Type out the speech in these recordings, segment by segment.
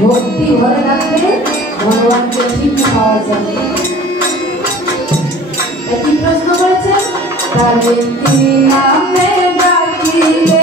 भक्ति भरे राखले भगवान के ठीक पाওয়া যাবে। একই প্রশ্ন করেছেন তারে কি নামে ডাকিলে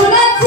Shut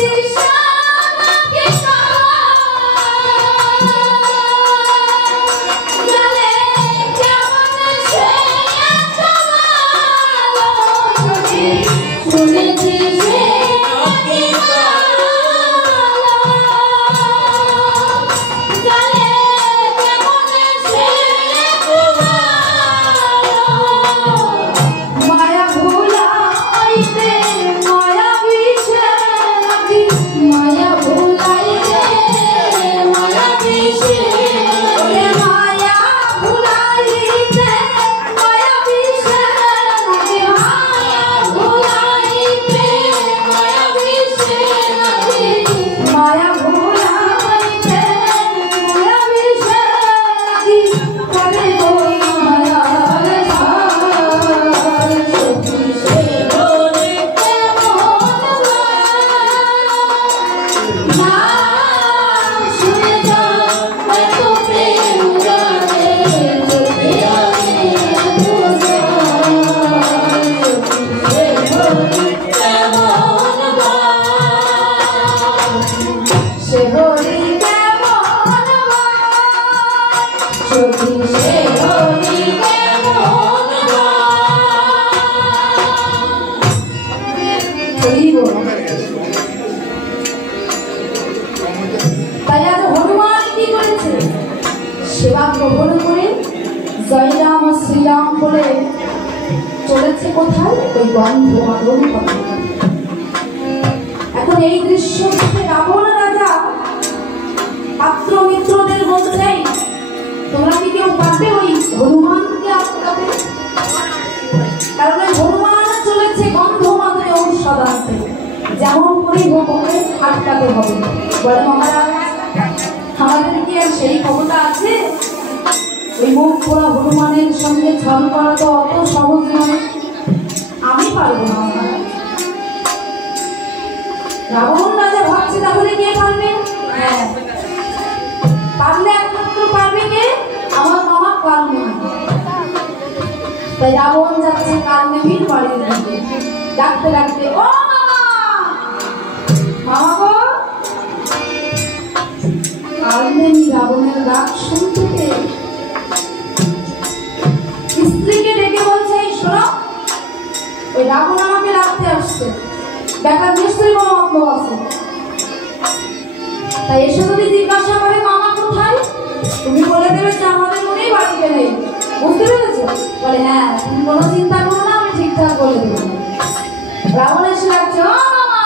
সেবা গ্রহণ করে জয়রাম শ্রীরাম বলে চলেছে কোথায়? ওই গন্ধমাদন কথা। এখন এই দৃশ্য দেখে রাবণ রাজা পাত্র মিত্রদের বলছে, তোমরা কি কেউ পারবে ওই হনুমানকে আটকাতে? কারণ ওই হনুমান চলেছে গন্ধমাদনে ঔষধ আনতে, যেমন করে ওকে আটকাতে হবে। বলে মহারাজ, আমাদের কি আর সেই ক্ষমতা আছে? ওই মুখ পোড়া হনুমানের সঙ্গে ছল করা তো অত সহজ নয়, আমি পারবো না। রাবণ রাজা ভাবছে তাহলে কে পারবে? হ্যাঁ, পারলে একমাত্র পারবে কে? আমার মামা কালনেমি। তাই রাবণ যাচ্ছে কালনেমির বাড়ির দিকে, ডাকতে ডাকতে, ও মামা, মামা গো। কালনেমি রাবণের ডাক শুনতে পেয়ে স্ত্রীকে ডেকে বলছে, শোনো, ওই রাবণ আমাকে রাখতে আসছে, দেখার নিশ্চয়ই কোনো মতলব আছে। তাই এসে যদি জিজ্ঞাসা করে মামা কোথায়, তুমি বলে দেবে যে আমাদের মনেই বাড়িতে নেই। বুঝতে পেরেছো? বলে হ্যাঁ, তুমি কোনো চিন্তা করো না, আমি ঠিকঠাক বলে দেবো। রাবণ এসে ডাকছে, ও মামা,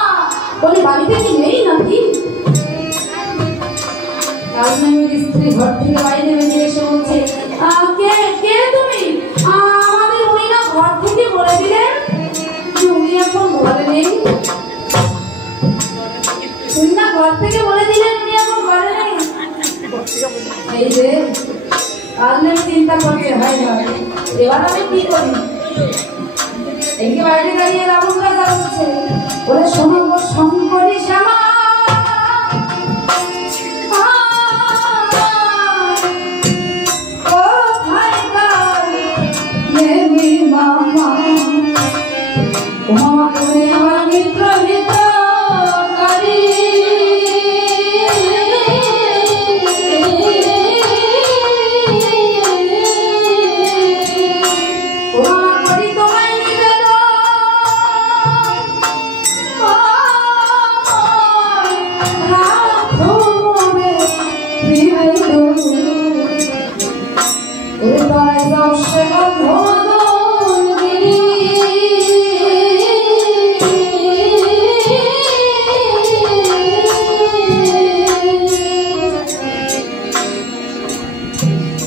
বলি বাড়িতে কি নেই নাকি? কালনেমির স্ত্রী ঘর থেকে বাইরে বেরিয়ে এসে বলছে, কে কে তুমি? আমাদের উনি না ঘর থেকে বলে দিলেন যে উনি এখন ঘরে নেই। উনি না ঘর থেকে বলে দিলেন উনি এখন ঘরে নেই। এই যে কালনেমি চিন্তা করছে, ভাই ভাই এবার আমি কি করি? এদিকে বাইরে দাঁড়িয়ে রাবণ রাজা বলছে, বলে শোনো গো শঙ্করী শ্যামা,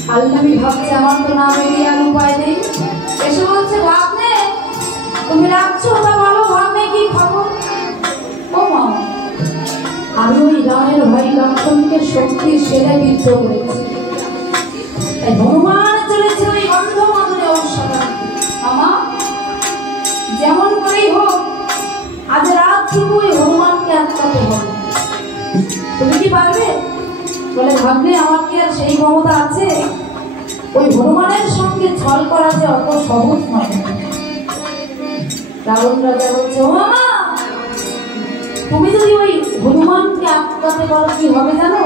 কালনেমি ভাবছে আমার তো না বেরিয়ে আর উপায় নেই। এসে বলছে, ভাগ্নে তুমি রাখছো ওটা ভালো, ভাগ্নে কি খবর? ও মা, আমি ওই রামের ভাই লক্ষ্মণকে শক্তি সেরে বিদ্ধ করেছি, তাই হনুমান চলেছে ওই গন্ধমাদনে ঔষধ। মামা যেমন করেই হোক আজ রাতটুকু ওই হনুমানকে আটকাতে হবে, তুমি কি পারবে? বলে ভাগ্নে আমার কি আর সেই ক্ষমতা আছে? ওই হনুমানের সঙ্গে ছল করা যে অত সহজ নয়। রাবণ রাজা বলছে, ও মামা, তুমি যদি ওই হনুমানকে আটকাতে পারো কি হবে জানো?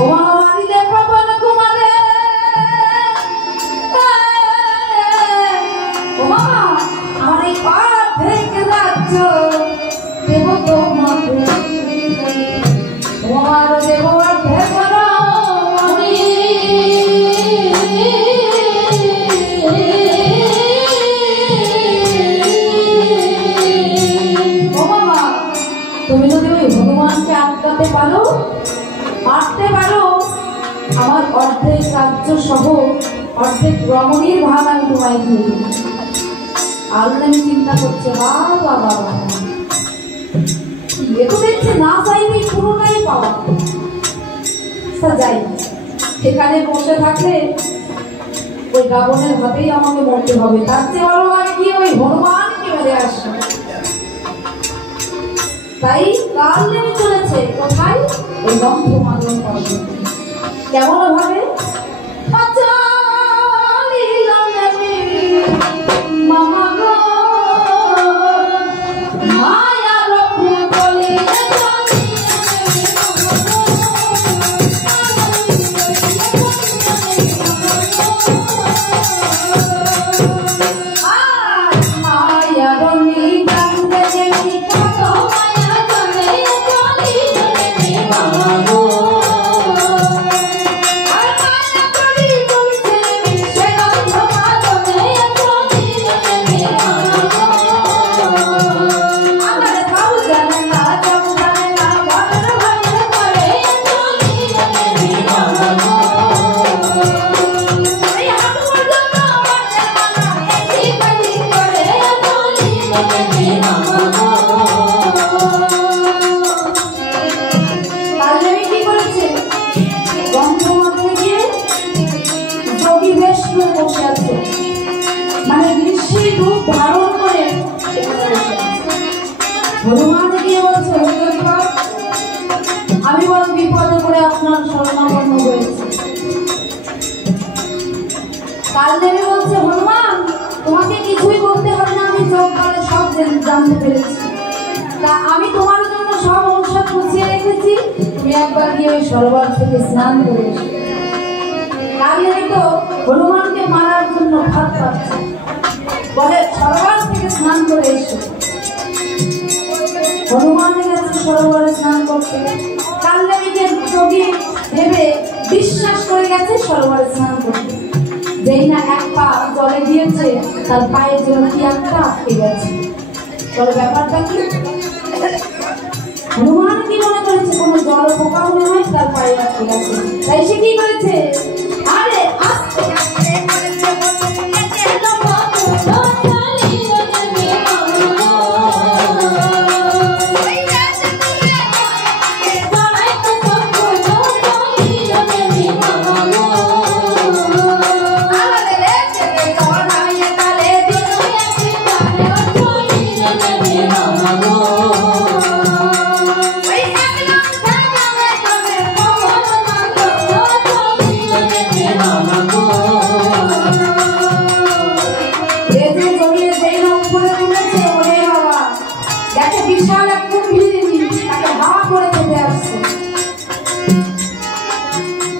ও মামা বাড়িতে পবন কুমারে, ও মামা আমার এই পা থেকে যাচ্ছ দেব তোমাকে, তোমার দেব তুমি যদি ওই হনুমানকে আটকাতে পারো, মারতে পারো, আমার অর্ধেক রাজ্য সহ অর্ধেক রমণীর ভাগ আমি তোমায় দিয়ে দেব। কালনেমি চিন্তা করছে, বাবা বাবা, এ তো দেখছে না চাইবে পুরোটাই পাওয়া। যাই, সেখানে বসে থাকলে ওই রাবণের হাতেই আমাকে মরতে হবে, তার চেয়ে বড় আগে গিয়ে ওই হনুমানকে মেরে আসে। তাই কালনেমি চলেছে কোথায়? ওই গন্ধমাদন পর্বতে। কেমন ভাবে? মামা গো মায়া রূপ বলে মায়া রনি গন্ধে দেখি কত মায়া চলে চলি মামা গো আর মায়া করি কালদেবী বলছে হনুমান তোমাকে কিছুই বলতে হবে না, আমি চোখ করে সব জানতে পেরেছি। তা আমি তোমার জন্য সব ঔষধ গুছিয়ে রেখেছি, তুমি একবার গিয়ে ওই সরোবর থেকে স্নান করে এসো। কালদেবী তো হনুমানকে মারার জন্য ভাত পাচ্ছে, বলে সরোবর থেকে স্নান করে এসো। হনুমান গেছে সরোবরে স্নান করতে, কালদেবীকে যোগী ভেবে বিশ্বাস করে গেছে সরোবরে স্নান করতে। যেই না এক পা জলে দিয়েছে, তার পায়ে যেন কি একটা আটকে গেছে। বলে ব্যাপারটা কি? হনুমান কি মনে করেছে কোনো জল পোকা মনে হয় তার পায়ে আটকে গেছে, তাই সে কি করেছে, আরে আস্তে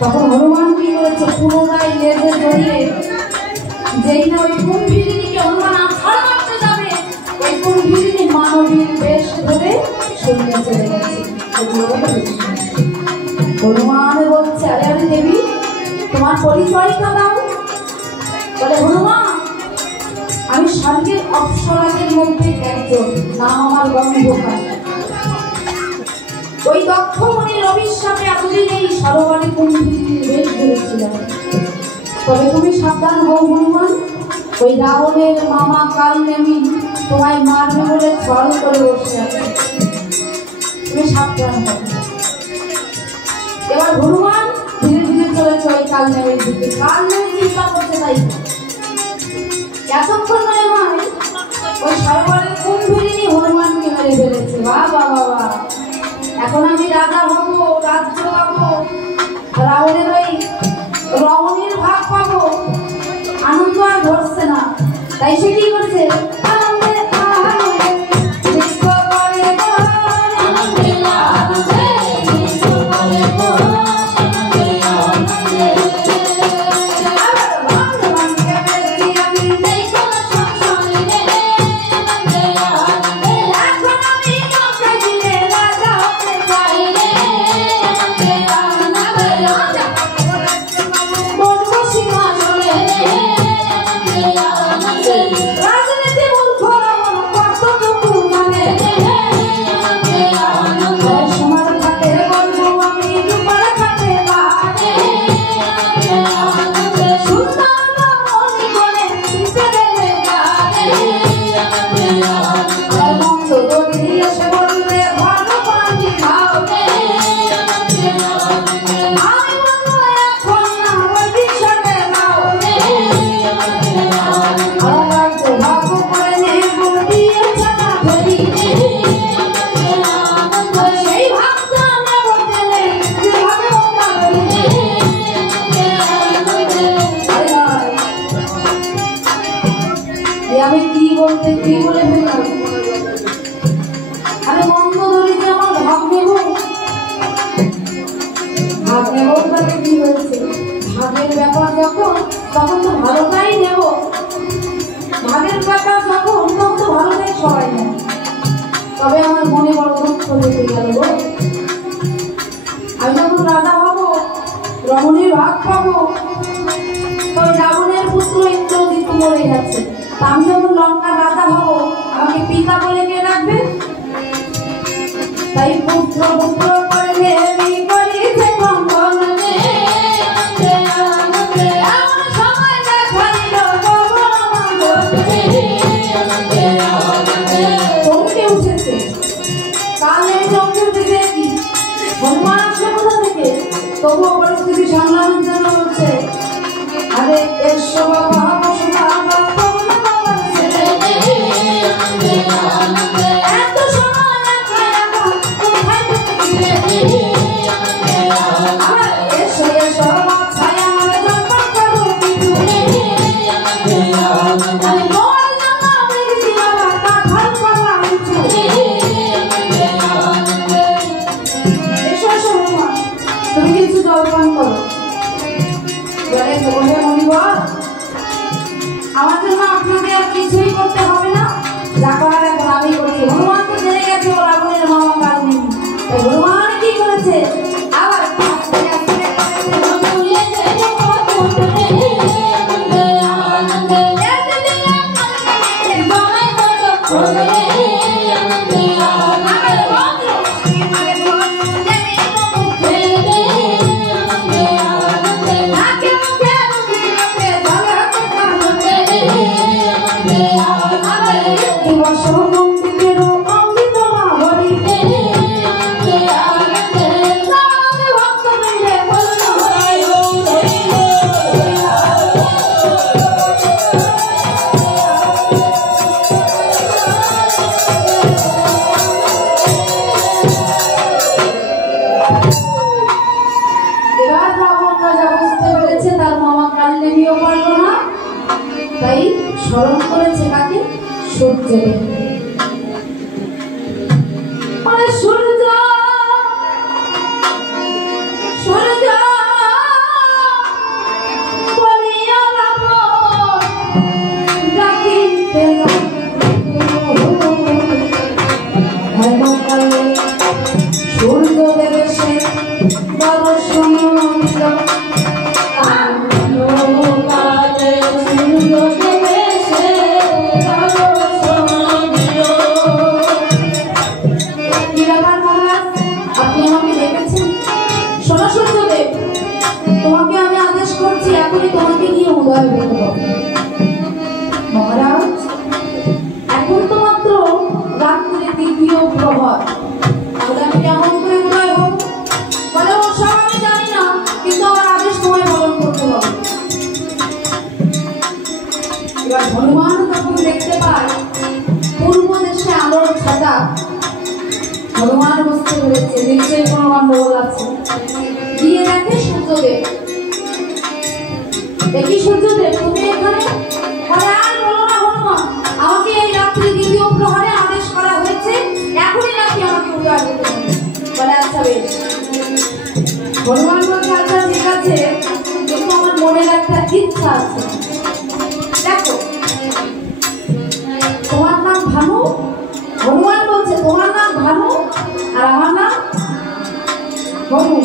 তখন হনুমান কি করেছে, পুনরায় লেজে জড়িয়ে যেই না ওই কুম্ভীরিণীকে হনুমান আছাড় মারতে যাবে, ওই কুম্ভীরিণী মানবীর বেশ ধরে সরিয়ে চলে গেছে। হনুমান বলছে আরে আরে দেবী তোমার পরিচয়টা দাও। বলে হনুমান আমি স্বর্গের অপ্সরাদের মধ্যে একজন, নাম আমার গন্ধর্ব। ওই দক্ষ মুনির অভিশাপে এতদিন এই সরোবরে কুম্ভীরিণীর বেশ ধরেছিলাম। তবে তুমি সাবধান হও হনুমান, ওই রাবণের মামা কালনেমি তোমায় মারবে বলে ছল করে বসে আছে, তুমি সাবধান হও। এবার হনুমান ধীরে ধীরে চলেছে ওই কালনেমির দিকে। কালনেমি চিন্তা করতে তাই এতক্ষণ মনে হয় ওই সরোবরের কুম্ভীরিণী হনুমানকে মেরে ফেলেছে। বাবা বাবা, এখন আমি রাজা হব, রাজ্য পাবো, রাবণের ওই রমণীর ভাগ পাবো, আনন্দ আর ধরছে না। তাই সে কি করছে, আমি কি বলতে কি বলে ফেললাম। আরে মন্দ ধরে যে আমার ভাগ নেব, ভাগ নেব তাকে কি হয়েছে, ভাগের ব্যাপার যখন তখন তো ভালোটাই নেব, ভাগের ব্যাপার যখন তখন তো ভালোটাই সবাই নেব। তবে আমার মনে বড় দুঃখ লেগে গেল, আমি যখন রাজা হব, রমণীর ভাগ পাবো, তবে রাবণের পুত্র ইন্দ্রজিৎ মরে গেছে। আমি যখন লঙ্কার রাজা হব, আমাকে পিতা বলে কে রাখবে? তাই পুত্র পুত্র করে দেবী করিছে কম্বল রে, এমন সময় দেখাইল চমকে উঠেছে। কালে চমকে উঠেছে কি, হনুমান আসলে কোথা থেকে? তবুও পরিস্থিতি সামলানোর জন্য বলছে আরে এসো বাবা বসুধা আমার জন্য আপনাকে আর কিছুই করতে হবে না, যা করার এখন আমি করছি। হনুমান তো জেনে গেছে ওর আগুনের মামা কারণে, তাই হনুমান কি করেছে আবার স্মরণ করেছে কাকে? সূর্যকে। সূর্য সূর্য সূর্য দেবে সে দর্শন তোমাকে আমি আদেশ করছি এখনই তোমাকে গিয়ে উদয় হতে হবে। মহারাজ এখন তো মাত্র রাত্রি দ্বিতীয় প্রহর, তাহলে আমি কেমন করে উদয় হব? বলে ও সব আমি জানি না, কিন্তু আমার আদেশ তোমায় পালন করতে হবে। এবার হনুমান তখন দেখতে পায় পূর্ব দেশে আলোর ছাতা। হনুমান বুঝতে পেরেছে নিশ্চয়ই কোনো গন্ডগোল আছে। গিয়ে দেখে সূর্যদেব। দেখি সূর্যদেব তুমি এখানে? আর বলো না হনুমান, আমাকে এই রাত্রি দ্বিতীয় প্রহরে আদেশ করা হয়েছে, এখনই নাকি আমাকে উদয় হতে হবে। বলে আচ্ছা বেশ। হনুমান বলছে আচ্ছা ঠিক আছে, কিন্তু আমার মনের একটা ইচ্ছা আছে। দেখো তোমার নাম ভানু। হনুমান বলছে তোমার নাম ভানু আর আমার নাম বনু,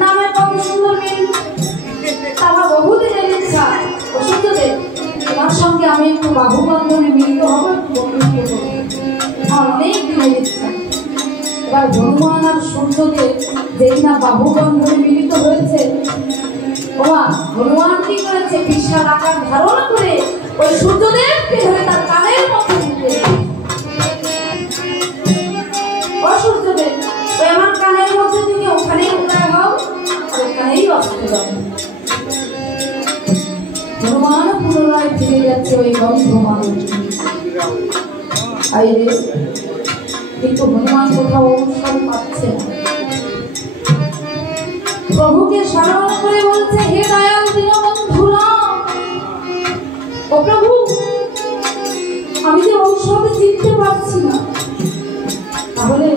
নামের কত সুন্দর মিল। আমার বহুদিনের ইচ্ছা সূর্যদেব তোমার সঙ্গে আমি একটু বাহু বন্ধনে মিলিত হবো, আমার অনেক দিনের ইচ্ছা। এবার হনুমান আর সূর্যদেব যেই না বাহু বন্ধনে মিলিত হয়েছে, ওমা হনুমান কি করেছে? বিশাল আকার ধারণ করে ওই সূর্যদেবকে ধরে তার কানের মধ্যে দিতে। ও সূর্যদেব ওই আমার কানের মধ্যে থেকে ওখানেই উদয় হও, আর ওখানেই অস্ত যাও। হনুমান পুনরায় ফিরে যাচ্ছে ওই গন্ধমান। কিন্তু হনুমান কোথাও অনুসরণ পাচ্ছে না। প্রভুকে স্মরণ করে বলছে হে দয়াল দীনবন্ধু রাম, ও প্রভু আমি যে ঔষধ চিনতে পারছি না, তাহলে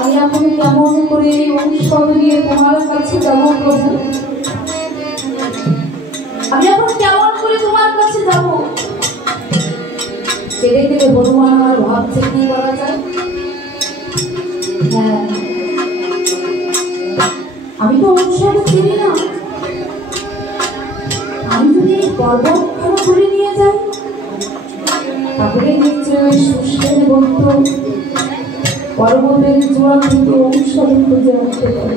আমি এখন কেমন করে এই ঔষধ নিয়ে তোমার কাছে যাবো প্রভু? আমি এখন কেমন করে তোমার কাছে যাব? কেঁদে কেঁদে হনুমান আমার ভাবছে কি করা যায়। হ্যাঁ আমি তো ঔষধ চিনি না, আমি যদি পর্বতখানা করে নিয়ে যাই তাহলে নিশ্চয়ই ওই সুস্থের বন্ধু পর্বতের জোড়া থেকে ঔষধ খুঁজে আসতে পারে।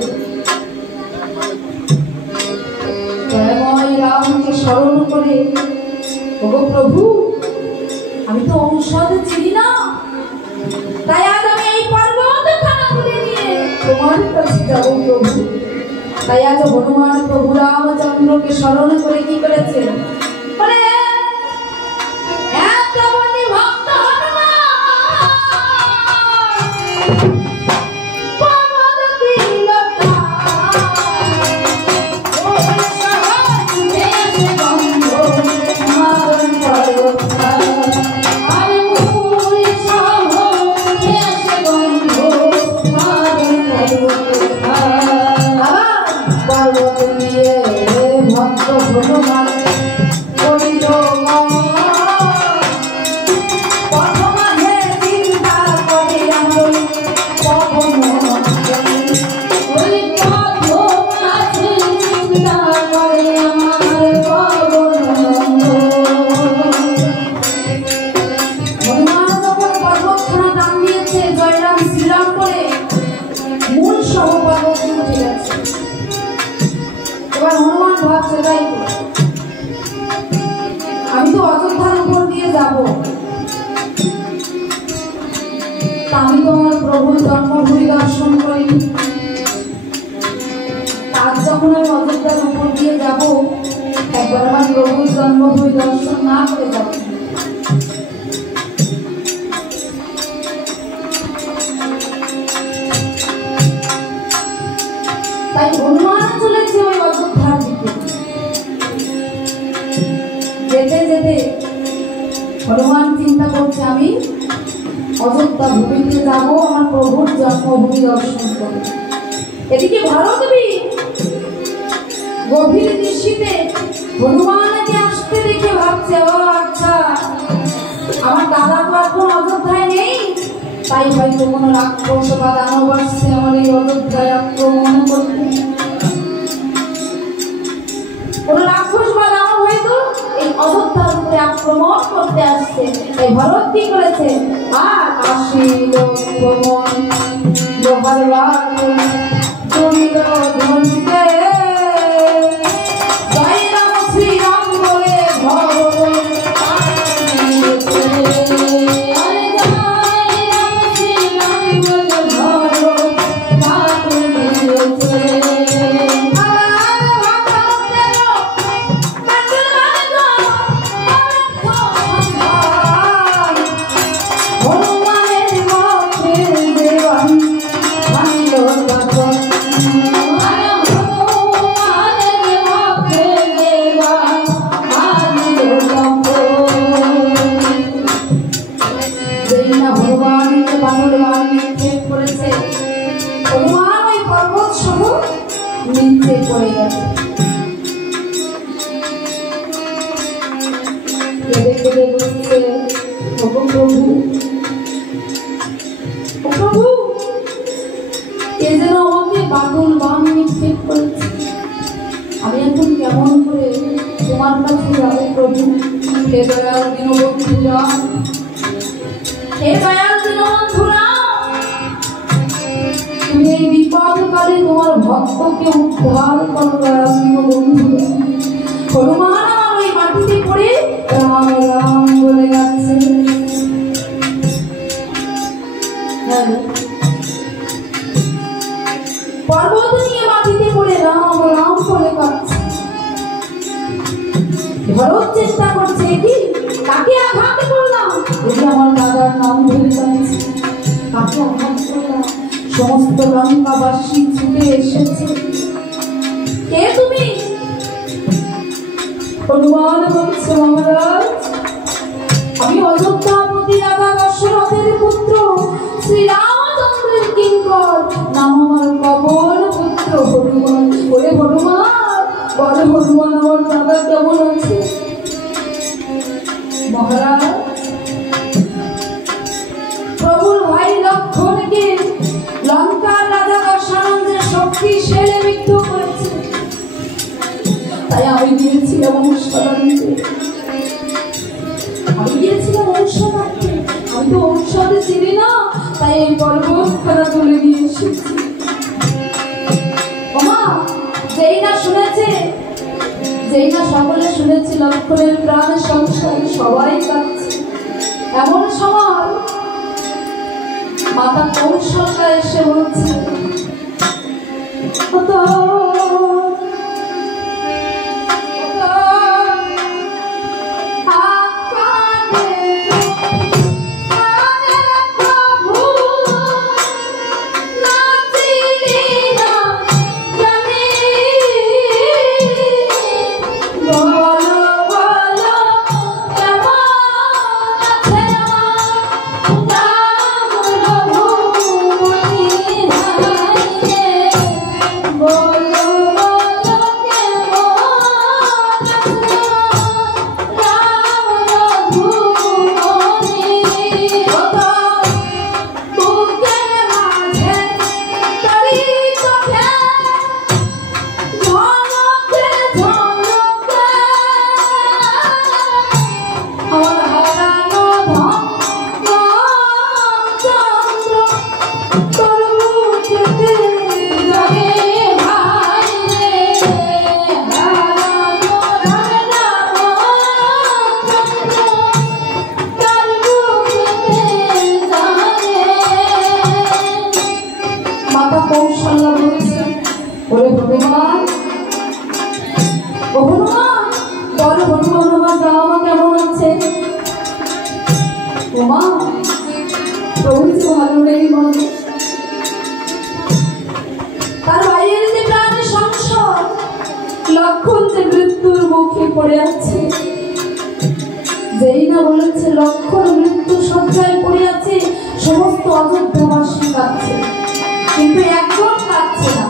দয়াময় রামকে স্মরণ করে ওগো প্রভু আমি তো ঔষধ চিনি না, তাই আজ আমি এই পর্বতখানা করে নিয়ে তোমার কাছে যাবো প্রভু। তাই আজ হনুমান প্রভু রামচন্দ্রকে স্মরণ করে কি করেছে? বলে এত বলি ভক্ত ভক্ত হনুমান চিন্তা করে আমার হনুমান যখন পর্বতখানা টান দিয়েছে জয়রাম শ্রীরাম করে মূল সহ পর্বত উঠে গেছে। এবার হনুমান ভাবছে তাই আমি তো অযোধ্যার উপর দিয়ে যাব, আমি তো আমার প্রভুর জন্মভূমি দর্শন করি, তার যখন আমি অযোধ্যার উপর দিয়ে যাব একবার আমার প্রভুর জন্মভূমি দর্শন না করে যাব। তাই হনুমান চলেছে ওই অযোধ্যার দিকে। যেতে যেতে হনুমান চিন্তা করছে আমি অযোধ্যা ভূমিতে যাব আমার প্রভুর জন্মভূমি দর্শন করব। এদিকে ভরতবীর গভীর দৃষ্টিতে হনুমানকে আসতে দেখে ভাবছে ও আচ্ছা আমার দাদা তো এখন অযোধ্যায় নেই, তাই হয়তো কোনো রাক্ষস বা দানব আসছে আমার এই অযোধ্যায় আক্রমণ করতে। কোন রাক্ষস বা দানব হয়তো এই অযোধ্যার উপরে আক্রমণ করতে আসছে। তাই ভরত কি করেছে আর আসিল ভ্রমণ লোহার বাহন চলিল ধনকে জয় রাম শ্রীরাম বলে ভগবান নিচে পড়ে গেছে। কেঁদে কেঁদে বলছে ও প্রভু, ও প্রভু কে যেন আমাকে বাদল বান নিক্ষেপ করেছে, আমি এখন কেমন করে তোমার কাছে যাবো প্রভু? হে দয়াল দীনবন্ধুরা, হে দয়াল দীনবন্ধুরা, তুমি এই বিপদকালে তোমার ভক্তকে উদ্ধার করো দীনবন্ধুরা। হনুমান আমার ওই মাটিতে পড়ে রাম রাম বলে যাচ্ছে। পর্বত নিয়ে মাটিতে পড়ে রাম রাম বলে কাঁদছে। ভরত চেষ্টা করছে কি কাকে আঘাত করলাম, যদি আমার দাদার নাম ধরে যাচ্ছে কাকে আঘাত করলাম। সমস্ত লঙ্কাবাসী ছুটে এসেছে, কে তুমি? হনুমান বলছে মহারাজ আমি অযোধ্যাপতি রাজা দশরথের পুত্র শ্রীরামচন্দ্রের কিঙ্কর, নাম আমার পবন পুত্র হনুমান। ওরে হনুমান বলে হনুমান আমার দাদা কেমন আছে? মহারাজ প্রভুর ভাই লক্ষণকে লঙ্কার রাজা দশরথের শক্তিশালী বিদ্ধ করেছে, তাই আমি গিয়েছিলাম ঔষধান্তে। আমি তো ঔষধে চিনি না, তাই এই পর্বতখানা তুলে নিয়ে এসেছি। ওমা যেই না শুনেছে, যেই না সকলে শুনেছে লক্ষণের প্রাণ সংসার সবাই কাঁদছে, এমন সময় মাতা কৌশল্যা এসে বলছে Oh ও হনুমান, বলো হনুমান আমার রাম কেমন আছে? ওমা, প্রভু যে ভালো নেই বলে। তার বাইরের যে প্রাণের সংসার, লক্ষণ যে মৃত্যুর মুখে পড়ে আছে। যেই না বলেছে লক্ষণ মৃত্যু সজ্জায় পড়ে আছে, সমস্ত অযোধ্যাবাসী কাঁদছে, কিন্তু একজন কাঁদছে না,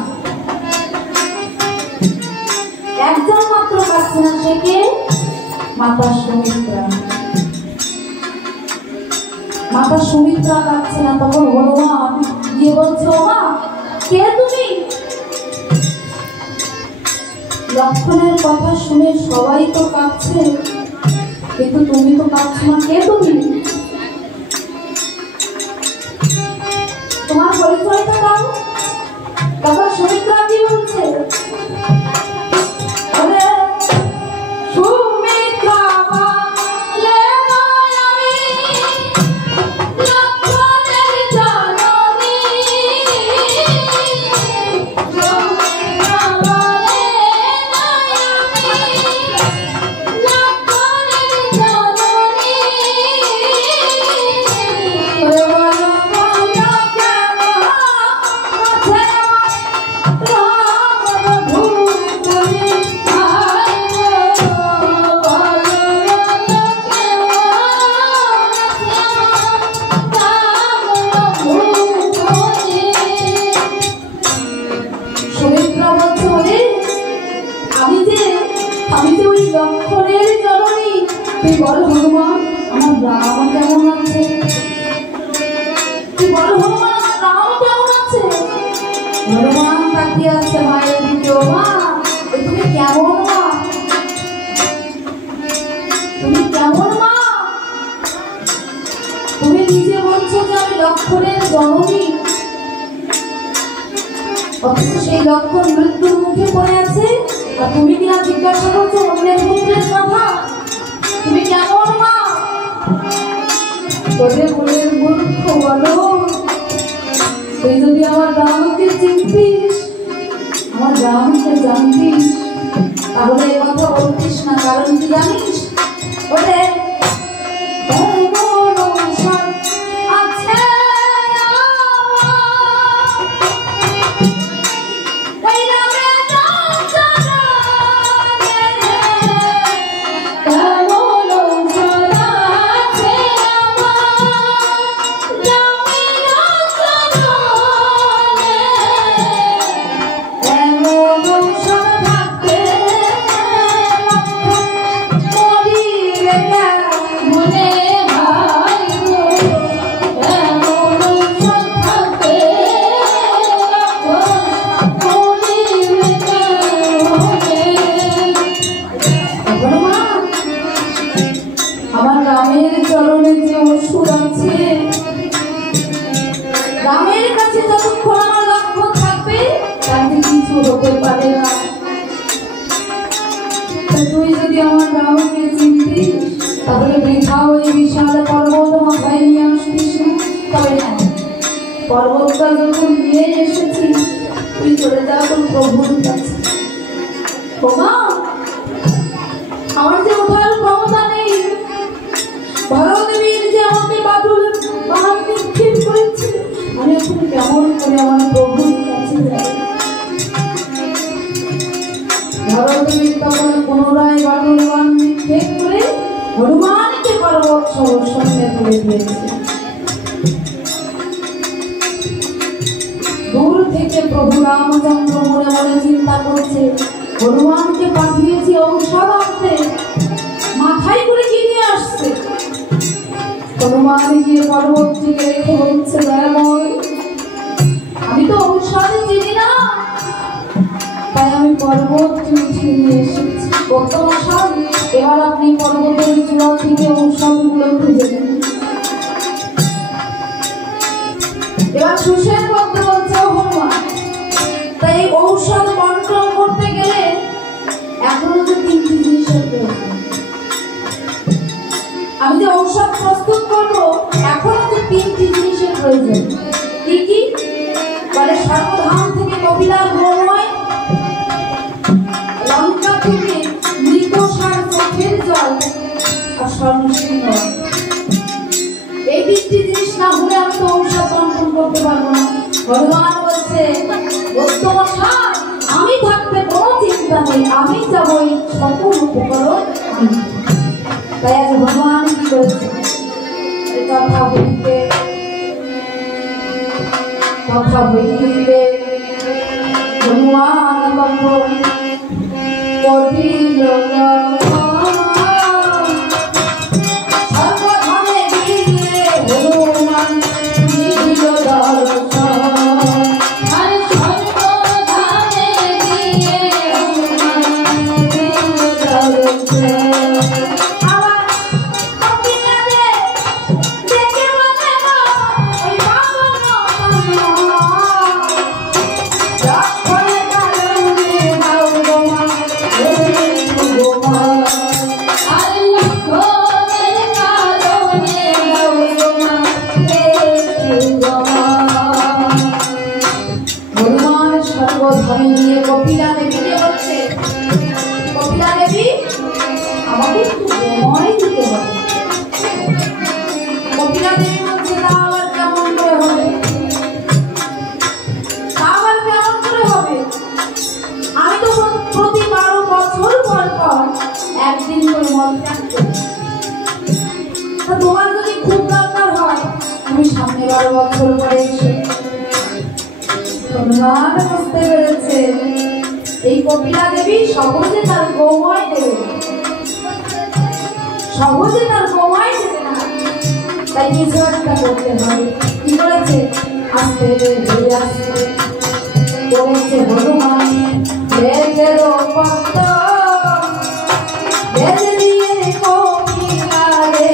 একজন মাত্র কাঁদছে না, সে কে? মাতা সুমিত্রা। মাতা সুমিত্রা কাঁদছে না। তখন হনুমান গিয়ে বলছে, ও মা, কে তুমি? লক্ষণের কথা শুনে সবাই তো কাঁদছে, কিন্তু তুমি তো কাঁদছো না, কে তুমি? তোমার পরিচয়টা দাও। তখন সুমিত্রা কি বলছে? আমি যে ওই লক্ষণের জননী। তুই বল হনুমান আমার রাম কেমন আছে? তুই বল হনুমান আমার রাম কেমন আছে? হনুমান তাকিয়ে আছে মায়ের দিকে। ও মা, তুমি কেমন মা? তুমি কেমন মা? তুমি নিজে বলছো যে আমি লক্ষণের জননী, অথচ সেই লক্ষণ মৃত্যুর মুখে পড়ে আছে, আর তুমি কিনা জিজ্ঞাসা করছো অন্যের পুত্রের কথা? তুমি কেমন মা? তোদের মনের মূর্খ বলো। তুই যদি আমার রামকে চিনতিস, আমার রামকে জানতিস, তাহলে এ কথা বলতিস না। কারণ কি জানিস? ওরে রামের কাছে যতক্ষণ আমার লক্ষণ থাকবে তাতে কিছু হতে পারে না। তুই যদি আমার রামকে চিনতিস, তাহলে বৃথা ওই বিশাল পর্বত মাথায় নিয়ে আসতিস না। তবে হ্যাঁ, পর্বতটা যখন নিয়ে এসেছিস, তুই চলে যা তোর প্রভুর কাছে। ওমা, আমার যে ওঠার ক্ষমতা নেই, ভরদেবীর যে আমাকে বাদুর বাহান নিক্ষেপ করেছে, আমি এখন কেমন করে আমার প্রভুর কাছে যাব? ভরদেবী তখন পুনরায় বাদুর বাহান নিক্ষেপ করে হনুমানকে পর্বত সঙ্গে করে দিয়েছে। দূর থেকে প্রভু রামচন্দ্র মনে মনে চিন্তা করছে, হনুমানকে পাঠিয়েছি ঔষধ আনতে, মাথায় করে কি নিয়ে আসছে? হনুমান গিয়ে পর্বত থেকে রেখে বলছে, আমি তো ঔষধ চিনি না, তাই আমি পর্বতকে উঠিয়ে নিয়ে এসেছি। ঔষধ, এবার আপনি পর্বতের চূড়া থেকে ঔষধগুলো খুঁজে দেন। এবার সুশের বলতে বলছে, হনুমান, তাই ঔষধ বন্টন করতে গেলে এখনো তো 3টি জিনিসের প্রয়োজন। আমি যে ঔষধ প্রস্তুত করবো, এখনো তো 3টি জিনিসের প্রয়োজন। কি কি? বলে সর্বধাম থেকে কপিলার ভ্রমণ, লঙ্কা থেকে স্বর্ণসিংহ। এই তিনটি জিনিস না হলে আমি তো ঔষধ বন্টন করতে পারবো না। ভগবান বলছে আমি থাকতে কোনো চিন্তা নেই, আমি যাবো এই সকল উপকরণ। তাই আজ ভগবান কি করেছে, কথা বলিতে হনুমান কহিল সর্বধামে গিয়ে হনুমান দিল দর্শন। আরে সর্বধামে গিয়ে হনুমান দিল দর্শন। আমি নিয়ে কপিলা দেবীকে বলছে, কপিলা দেবী আমাকে একটু সময় দিতে হবে। কপিলা দেবী বলছে তা আবার কেমন করে হবে, আমি তো প্রতি 12 বছর পর পর একদিন করে মদ খাচ্ছি। তোমার যদি খুব দরকার হয় তুমি সামনে 12 বছর পরে এসে। হনুমান বুঝতে পেরেছে এই কপিলা দেবী সহজে তার গোময় দেবে, সহজে তার গোময় দেবে না, তাই কিছু একটা করতে হবে। কি করেছে, আস্তে আস্তে করেছে হনুমান বেদের পত্র বেদ দিয়ে কপিলারে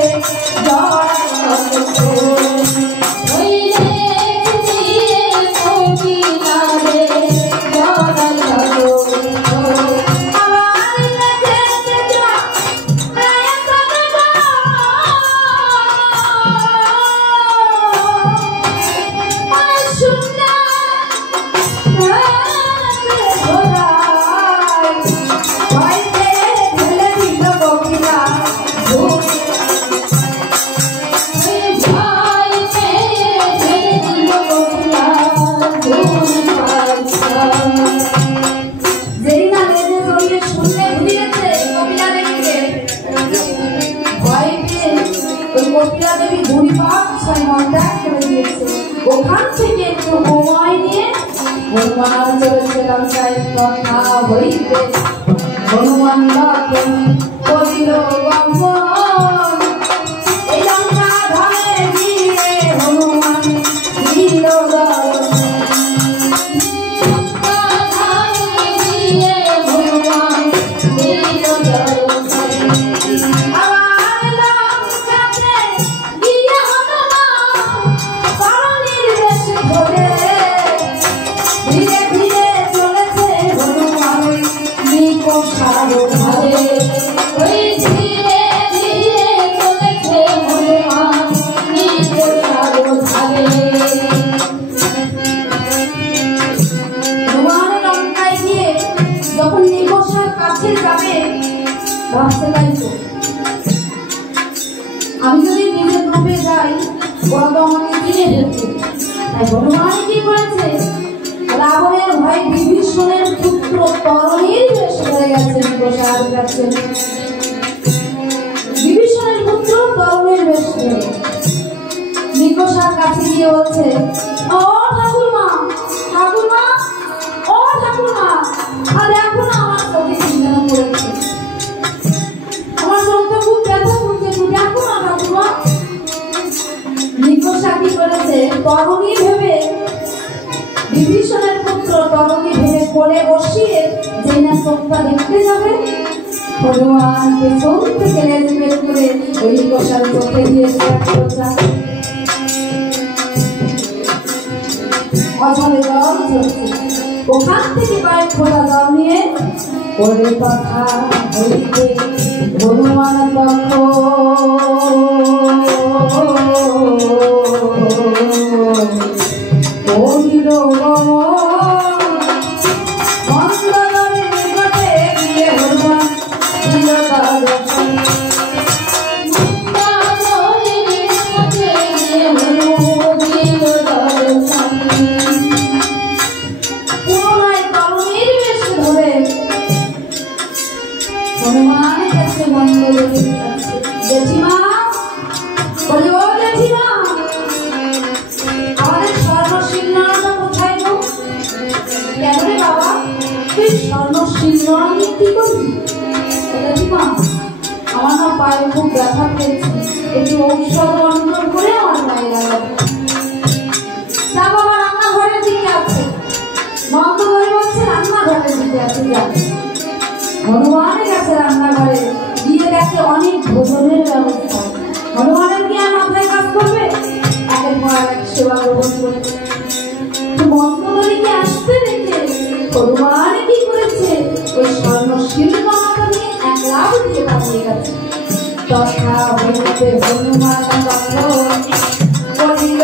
কপিলা দেবী ঘুরিপাক 6 ঘন্টা করে দিয়েছে। ওখান থেকে একটু সময় নিয়ে হনুমান চলেছে লঙ্কায়। কথা হইতে হনুমান করিল গমন, এই লঙ্কা ধামে গিয়ে হনুমান দিল আমি যদি নিজের গ্রুপে যাই ওরা তো আমাকে কিনে ফেলছে। তাই হনুমান কি করেছে, রাবণের ভাই বিভীষণের পুত্র তরণীর বেশ হয়ে গেছে, প্রসাদ যাচ্ছে বিভীষণের পুত্র তরণীর বেশ হয়ে নিকষার কাছে গিয়ে বলছে, ও ঠাকুরমা ঠাকুরমা ও ঠাকুরমা, আর দেখো না আমার চোখে কি যেন পড়েছে, আমার চোখটা খুব ব্যথা করছে, দেখো না ঠাকুরমা। নিকষা কি করেছে, তরণী ভেবে বিভীষণের পুত্র তরণী ভেবে কোলে বসিয়ে যে না চোখটা দেখতে যাবে, হনুমান পেছন থেকে লেজ বের করে ওই নিকষার চোখে দিয়েছে অঝরে জল ঝরছে। ওখান থেকে কয়েক ফোঁটা জল নিয়ে ওরে কথা হইতে হনুমান দক্ষ কহিল মন্দরের নিকটে গিয়ে হনুমান দিল দর্শন। তুই স্বর্ণ সিলভার বিক্রি করবি? মা আমার না পায়ে খুব ব্যথা পেয়েছে, একটু ঔষধ বন্টন করে আমার পায়ে লাগাবো। যা বাবা রান্নাঘরের দিকে আছে, বন্ধ করে বলছে রান্নাঘরের দিকে আছে। যা হনুমানের কাছে রান্নাঘরে গিয়ে দেখে অনেক ভোজনের ব্যবস্থা। হনুমানের কি আর মাথায় কাজ করবে? একের পর এক সেবা গ্রহণ করছে। বন্ধুদেরকে আসতে দেখে হনুমান কি করেছে? ওই স্বর্ণশীল মামাকে নিয়ে এক লাভ দিয়ে পাঠিয়ে গেছে। তথা হইতে হনুমান বলিল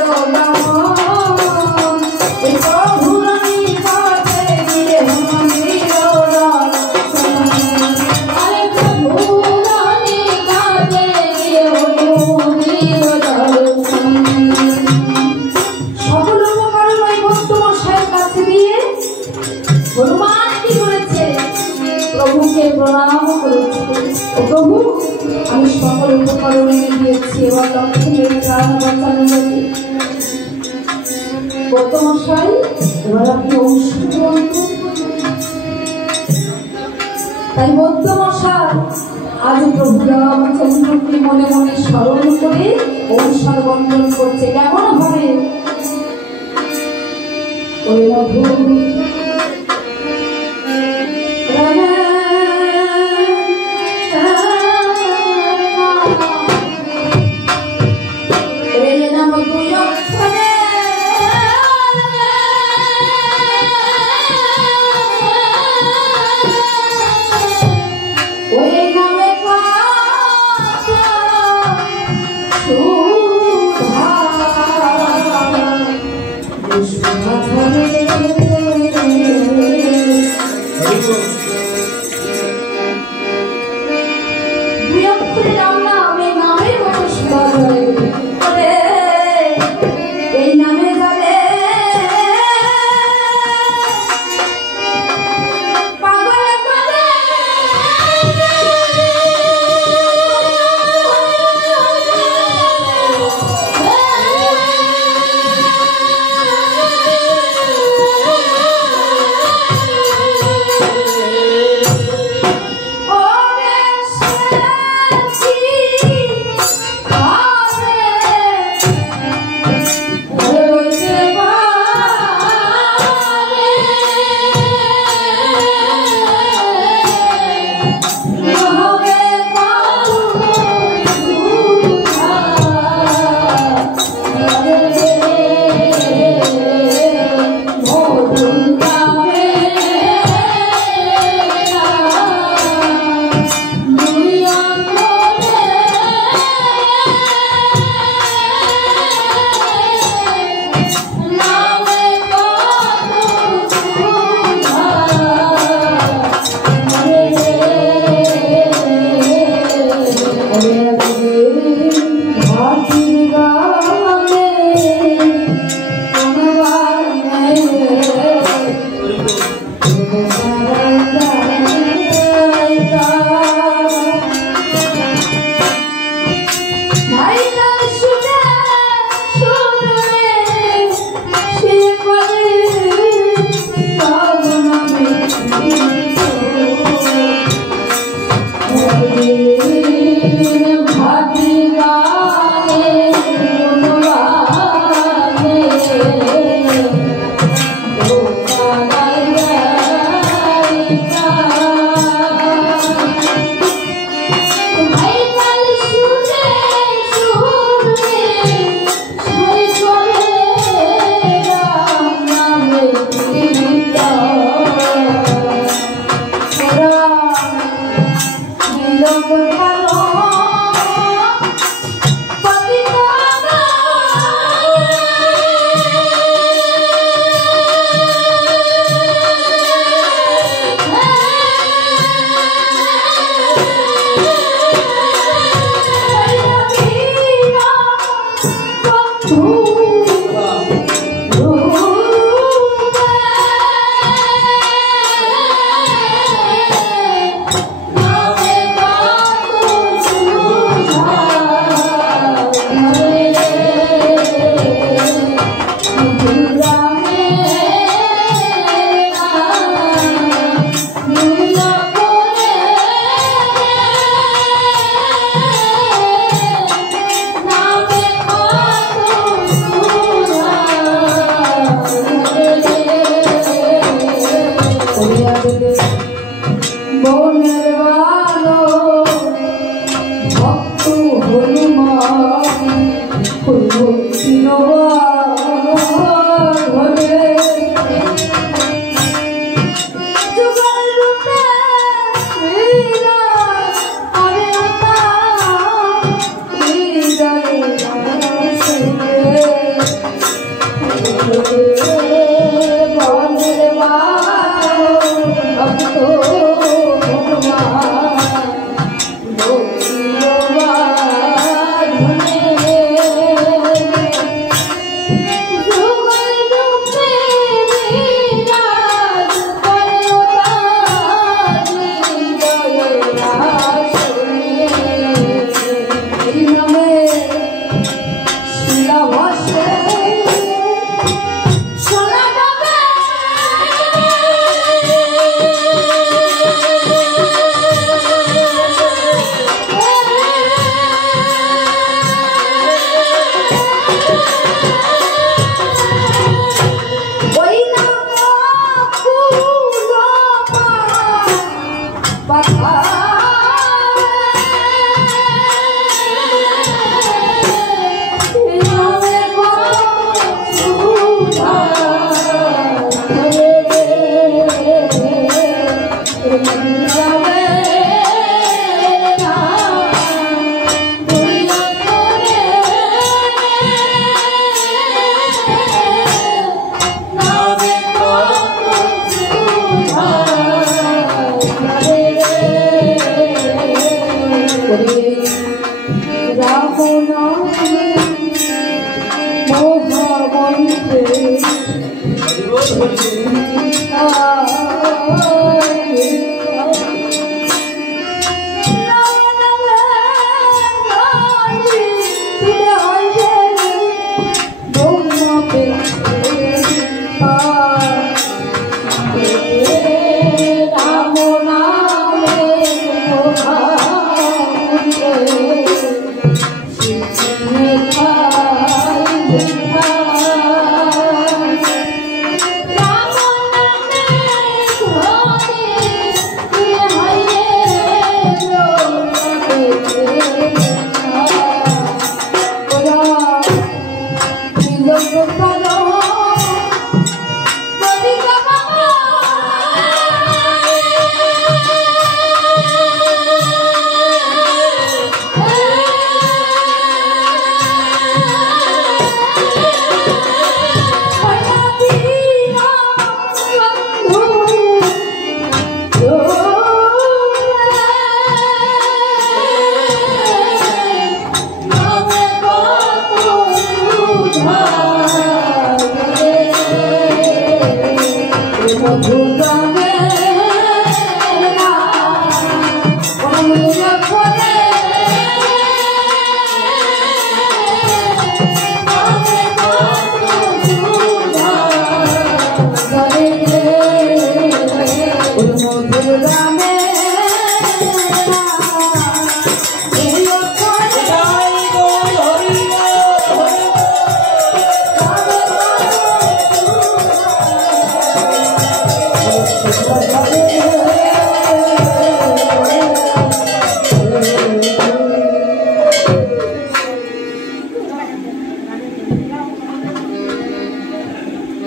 হনুমান কি করেছে? প্রভুকে প্রণাম করেছে। ও প্রভু, আমি সকল উপকরণ এনে দিয়েছি, এবার লক্ষ্মণের প্রাণ বাঁচানো যাবে। গৌতমশাই, এবার আপনি ঔষধ বন্টন করুন। তাই গৌতমশাই আজ প্রভু রামচন্দ্রকে মনে মনে স্মরণ করে ঔষধ বন্টন করছে। কেমন হবে? ওই মধু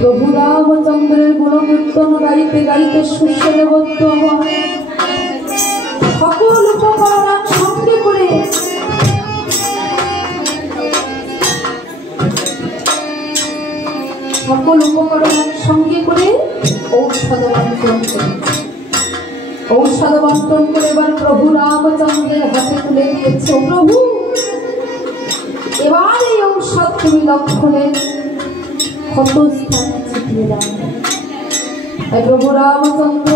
প্রভু রামচন্দ্রের গুণকীর্তন গাইতে গাইতে সুস্বরবদ্ধ আমার সকল উপকরণ সঙ্গে করে ঔষধ বন্টন করে এবার প্রভু রামচন্দ্রের হাতে তুলে দিয়েছে। প্রভু এবার এই ঔষধ তুমি লক্ষণের ক্ষত স্থানে ছিটিয়ে দাও। প্রভু রামচন্দ্র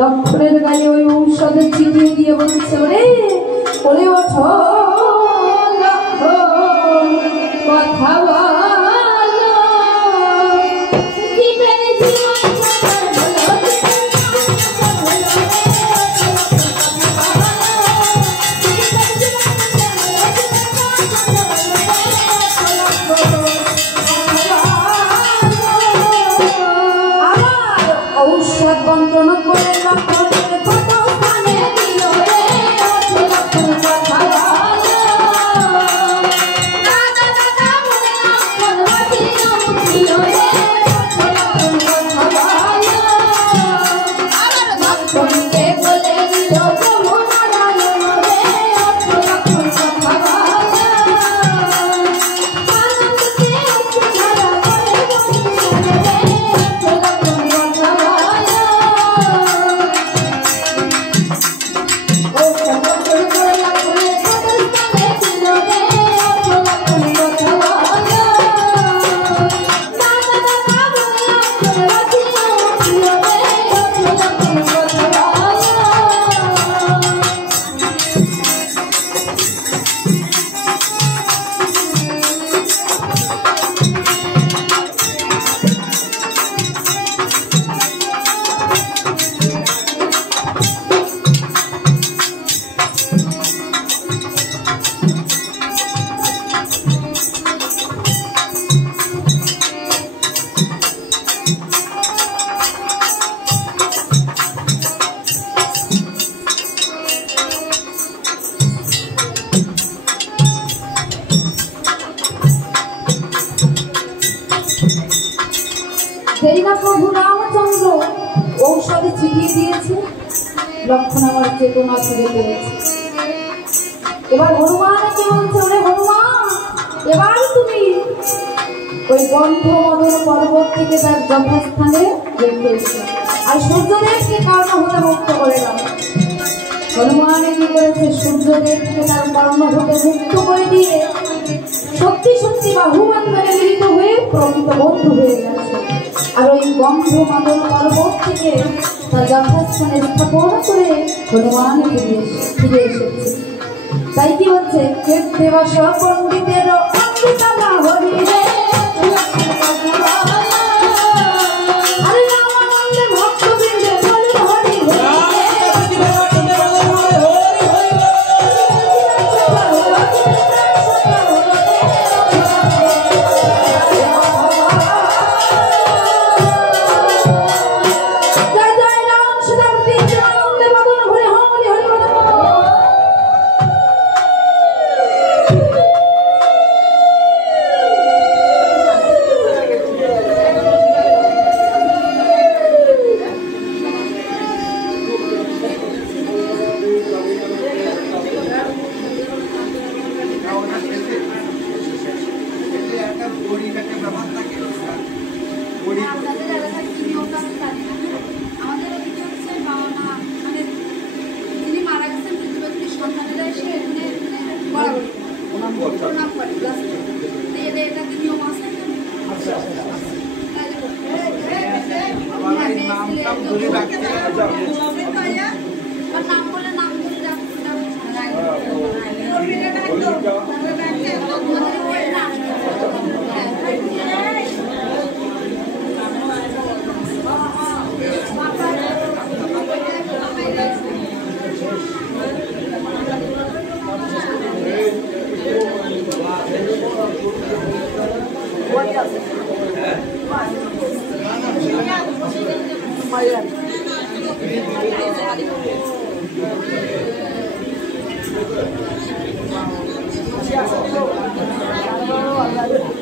লক্ষণের গায়ে ওই ঔষধে ছিটিয়ে দিয়ে বলছে, ওরে ওরে ওঠো লক্ষণ কথা বন্টন করে লক্ষণের কত স্থানে দিল রে লক্ষণ কথা প্রভু রামচন্দ্র ঔষধে ছিটিয়ে দিয়েছে, লক্ষণ আমার চেতনা ফিরে পেয়েছে। এবার হনুমান কি বলছে, ওরে হনুমান, এবার তুমি ওই গন্ধ মদন পর্বত থেকে তার যথাস্থানে রেখে এসো, আর সূর্যদেবকে কর্ণ হতে মুক্ত করে দাও। হনুমান কি করেছে, সূর্যদেবকে তার কর্ণ হতে মুক্ত করে দিয়ে সত্যি সত্যি বাহুবন্ধনে মিলিত হয়ে প্রকৃত বন্ধু হয়ে গেছে। আর ওই গন্ধ মাদন পর্বত থেকে তার যথাস্থানে স্থাপন করে হনুমান ফিরে এসেছে। তাই কি হচ্ছে, দেবা সপণ্ডিতের অমৃতমা হরি রে, আরে রামানন্দে ভক্তবৃন্দে বলে হরি হরি Gracias.